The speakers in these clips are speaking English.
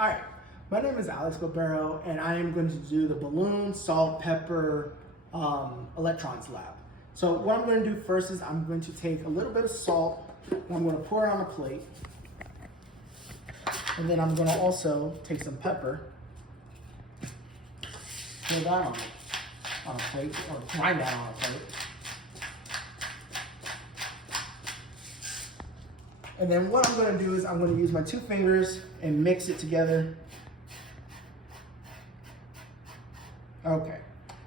All right, my name is Alex Barbero, and I am going to do the balloon, salt, pepper, electrons lab. So what I'm going to do first is I'm going to take a little bit of salt, and I'm going to pour it on a plate. And then I'm going to also take some pepper, pour that on a plate, or grind that on a plate. And then what I'm going to do is I'm going to use my 2 fingers and mix it together. Okay.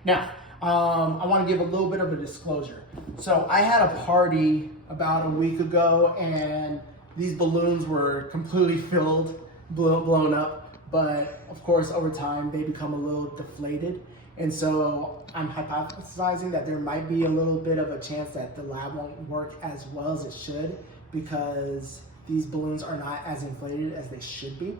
Now, I want to give a little bit of a disclosure. So I had a party about a week ago and these balloons were completely filled, blown up. But of course, over time, they become a little deflated. And so I'm hypothesizing that there might be a little bit of a chance that the lab won't work as well as it should, because these balloons are not as inflated as they should be.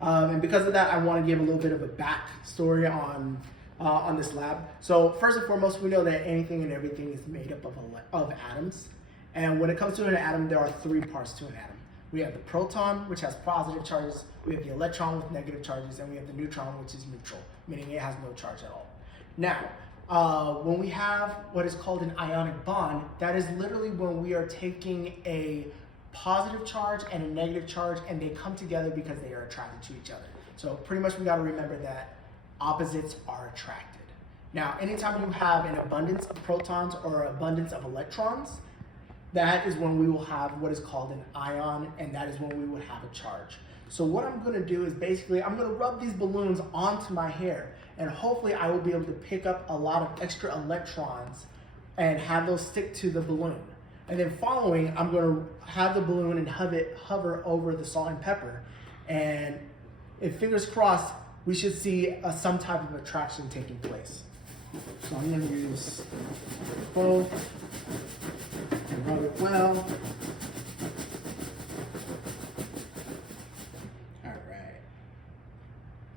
And because of that, I want to give a little bit of a backstory on this lab. So first and foremost, we know that anything and everything is made up of atoms. And when it comes to an atom, there are 3 parts to an atom. We have the proton, which has positive charges. We have the electron with negative charges, and we have the neutron, which is neutral, meaning it has no charge at all. Now, when we have what is called an ionic bond, that is literally when we are taking a positive charge and a negative charge and they come together because they are attracted to each other. So pretty much we got to remember that opposites are attracted. Now, anytime you have an abundance of protons or an abundance of electrons, that is when we will have what is called an ion, and that is when we would have a charge. So what I'm going to do is basically I'm going to rub these balloons onto my hair, and hopefully I will be able to pick up a lot of extra electrons and have those stick to the balloon. And then following, I'm going to have the balloon and have it hover over the salt and pepper. And if fingers crossed, we should see some type of attraction taking place. So I'm going to use both and rub it well.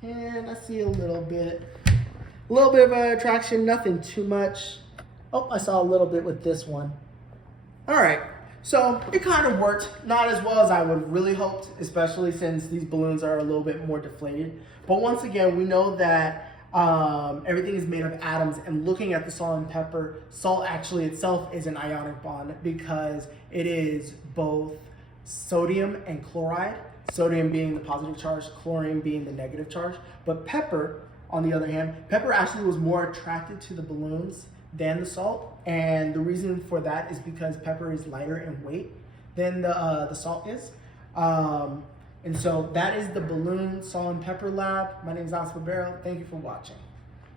And I see a little bit of attraction, nothing too much. Oh, I saw a little bit with this one. All right, so it kind of worked, not as well as I would really hoped, especially since these balloons are a little bit more deflated. But once again, we know that everything is made of atoms, and looking at the salt and pepper, salt actually itself is an ionic bond because it is both sodium and chloride. Sodium being the positive charge, chlorine being the negative charge. But pepper, on the other hand, pepper actually was more attracted to the balloons than the salt. And the reason for that is because pepper is lighter in weight than the salt is. And so that is the balloon, salt, and pepper lab. My name is Alex Barbero. Thank you for watching.